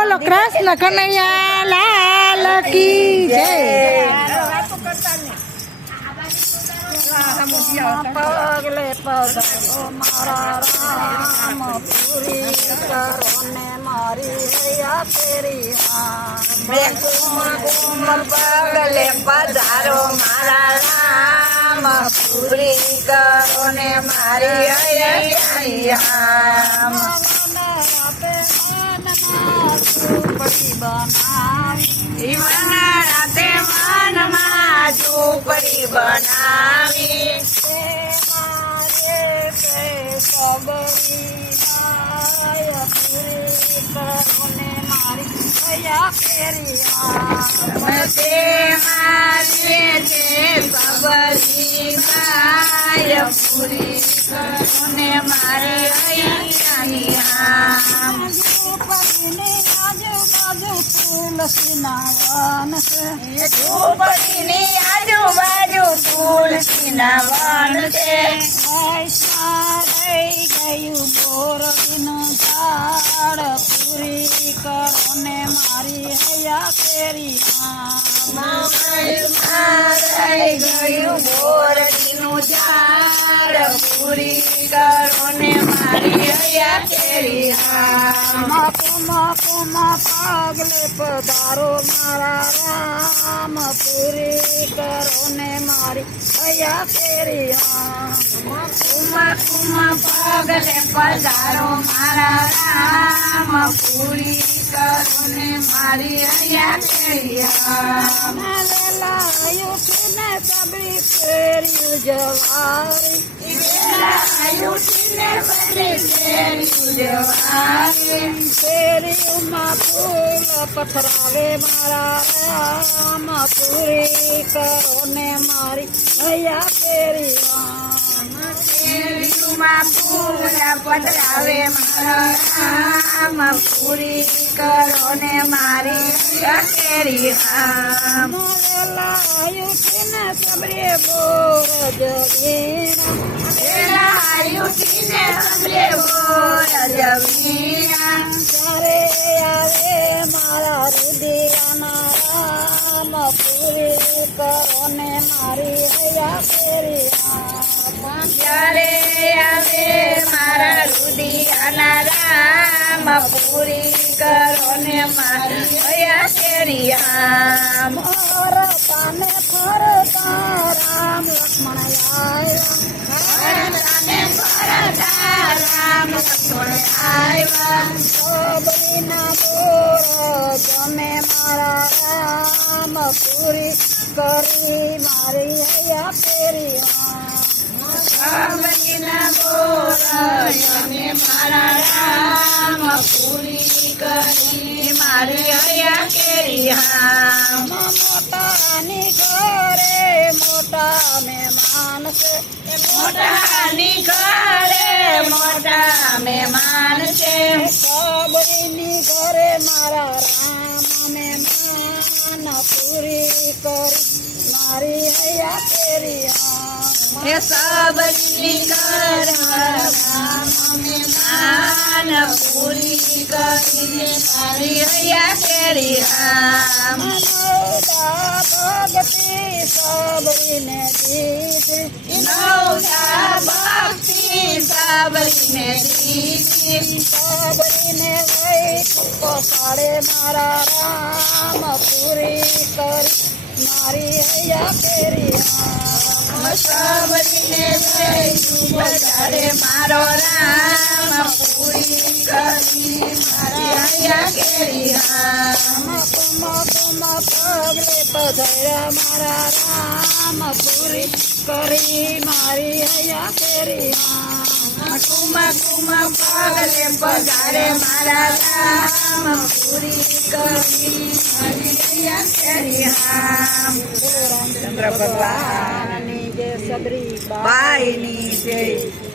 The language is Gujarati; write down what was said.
બોલો કૃષ્ણ કનૈયા લાલ કી જય। પગલે પધારો મારા રામ પૂરી કરો ને મારી હૈયા ફેરી પગલે પધારો મારા રામ પૂરી કરો ને મારી હૈયા બનાવી રાતે મનમાં ઝૂંપડી બનાવી મારી હૈયા ફેરી સબરી ગાય પૂરી કરો ને મારી હૈયા આજુબાજુ તુલસીના વન છે ઝૂંપડીની આજુબાજુ તુલસીના વન છે રહી ગયું બોરડીનું ઝાડ પૂરી કરો ને મારી હૈયા ફેરી રહી ગયું બોરડીનું ઝાડ પૂરી કરો ને મારી હૈયા ફેરી પગલે પધારો મારા રામ પૂરી કરો ને મારી હૈયા ફેરી પગલે પધારો મારા રામ પૂરી કરો ને મારી હૈયા ફેરી ઉઠીને સબરી ફેર્યું જવારી ફેરીમાં ફૂલ પથરાવે મારા રામ પૂરી કરો ને મારી હૈયા ફેરી ફૂલ પધરાવે મારા રામ પૂરી કરો ને મારી હૈયા ઉઠીને સબરી બોર જવીણા ત્યારે આવે મારા હૃદયના રામ પૂરી કરો ને મારી હૈયા ફેરી ત્યારે આવે મારા રુદિયાના રામ પૂરી કરો ને મારી હૈયા ફેરી ફરતાને ફરતા રામ લક્ષ્મણ આવ્યા સબરીના બોર જમે મારા રામ પૂરી કરી મારી હૈયા ફેરી મારા રામ પૂરી કરી મારી હૈયા ફેરી મોટાની ઘરે મોટા મહેમાન છે મોટાની ઘરે મોટા મહેમાન છે સબરીની ઘરે મારા રામ મહેમાન પૂરી કરી મારી હૈયા ફેરી સબરી મહેમાન પૂરી કરીને મારી હૈયા ફેરી ભક્તિ સબરીને દીધી ભક્તિ સબરીને દીધી સબરીને વહી પોસાડે મારા રામ પૂરી કરી મારી હૈયા ફેરી સબરીને વધારે મારો રામ પૂરી કરી મારી હૈયા ફેરી પગલે પધાર્યા મારા રામ પૂરી કરી મારી હૈયા ફેરી પગલે પધારે મારા રામ પૂરી કરી મારી હૈયા ફેરી રામચંદ્ર ભગવાનની જય સબરી બાઈની જય।